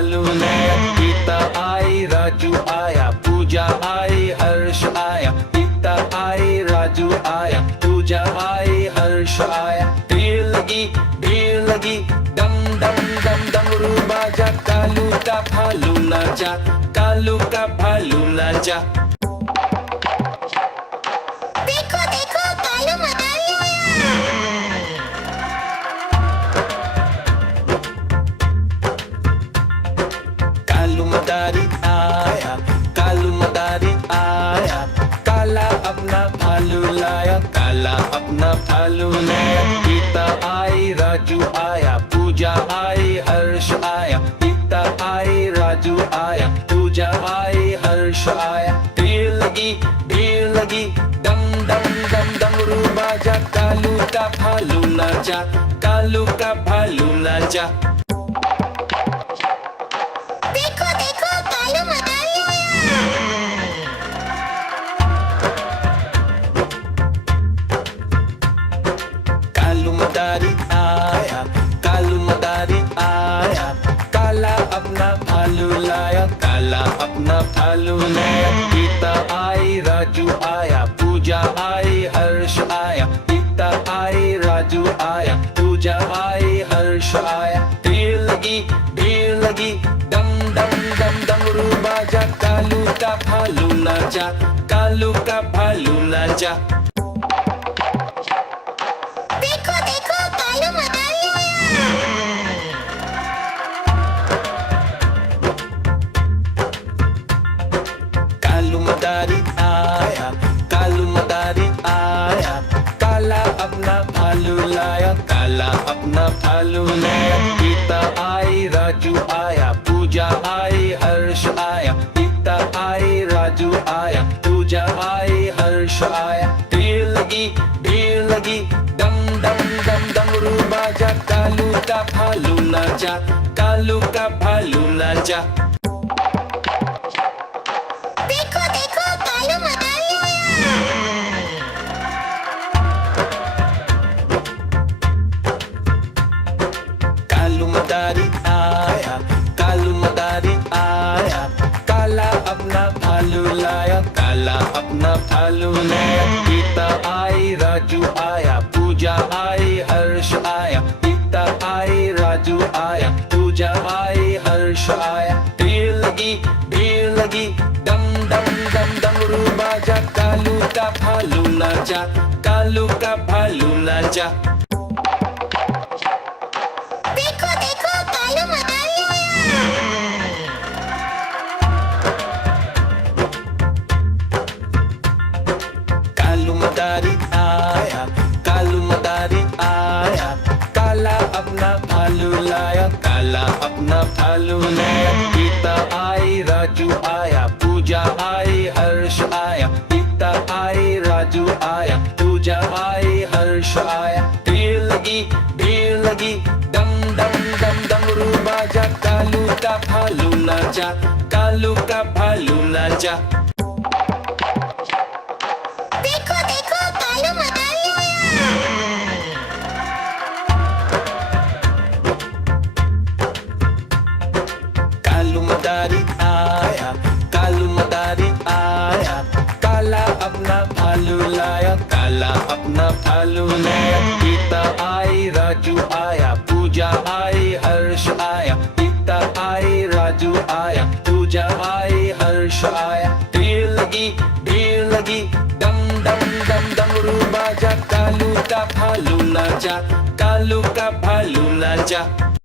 भालू नया, गीता आई, राजू आया, पूजा आई, हर्ष आया, गीता आई, राजू आया, पूजा आई, हर्ष आया। भीड़ लगी, डम डम डम डमरू बाजा, कालू का भालू नाचा, कालू का भालू नाचा। देखो देखो कालू मदारी आया। कालू मदारी आया, कालू मदारी आया, काला अपना भालू लाया, काला अपना भालू लाया। गीता आई, राजू आया, पूजा आई, हर्ष आया, गीता आई, राजू आया, पूजा आई, हर्ष आया। भीड़ लगी, डम डम डम डमरू बाजा, कालू का भालू नाचा, कालू का भालू नाचा। देखो देखो कालू मदारी आया। कालू मदारी आया, कालू मदारी आया, काला अपना भालू लाया, काला अपना भालू लाया। गीता आई, राजू आया, पूजा आई, हर्ष आया, गीता आई, राजू आया, पूजा आई, हर्ष आया। भीड़ लगी, डम डम डम डमरू बाजा, कालू का भालू नाचा, कालू का भालू नाचा। देखो देखो कालू मदारी आया। कालू मदारी आया, कालू मदारी आया, काला अपना भालू लाया, काला अपना भालू लाया। गीता आई, राजू आया, पूजा आई, हर्ष आया, गीता आई, राजू आया, पूजा आई, हर्ष आया। भीड़ लगी, डम डम डम डमरू बाजा, कालू का भालू नाचा, कालू का भालू नाचा। देखो देखो कालू मदारी आया। कालू मदारी आया, कालू मदारी आया, काला अपना भालू लाया, काला अपना भालू लाया। गीता आई, राजू आया, पूजा आई, हर्ष आया, गीता आई, राजू आया, पूजा आई, हर्ष आया। भीड़ लगी, डम डम डम डमरू बाजा, कालू का भालू नाचा, कालू का भालू नाचा। देखो देखो कालू मदारी आया। कालू मदारी आया, कालू मदारी आया, काला अपना भालू लाया, काला अपना भालू लाया। गीता आई, राजू आया, पूजा आई, हर्ष आया, गीता आई, राजू आया, पूजा आई, हर्ष आया। भीड़ लगी, डम डम डम डमरू बाजा, कालू का भालू नाचा, कालू का भालू नाचा। देखो देखो कालू मदारी आया। कालू मदारी आया, कालू मदारी आया, काला अपना भालू लाया, काला अपना भालू लाया। गीता आई, राजू आया, पूजा आई, हर्ष आया, गीता आई, राजू आया, पूजा आई, हर्ष आया। भीड़ लगी, डम डम डम डमरू बाजा, कालू का भालू नाचा, कालू का भालू नाचा।